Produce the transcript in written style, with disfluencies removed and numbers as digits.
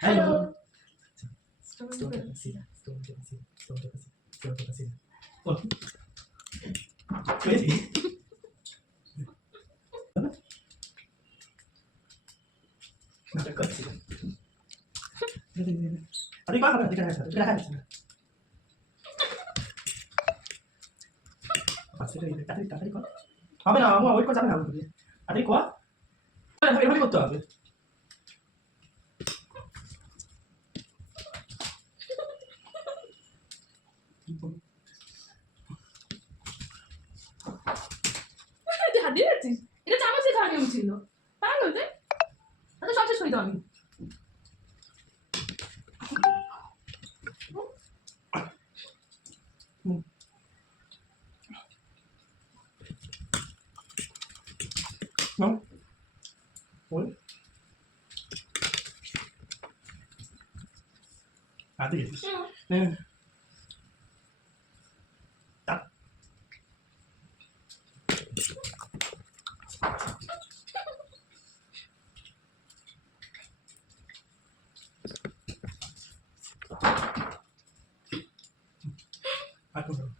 Hello. Stone to concealer. Stone to concealer. Stone to concealer. Stone to concealer. Oh. Crazy. Not a concealer. Adik kau apa? Adik kau apa? Concealer ini tadi kau. Apa nama? Mau awet kau siapa nama? Adik kau? এভাবে করতে হবে হাত দিয়ে যাচ্ছিস এটা চামচ দিয়ে খাওয়া নিয়ম ছিল পাগল বলতে তাহলে সব শেষ করি তো আমি No. What? Adik. Tak. Aku.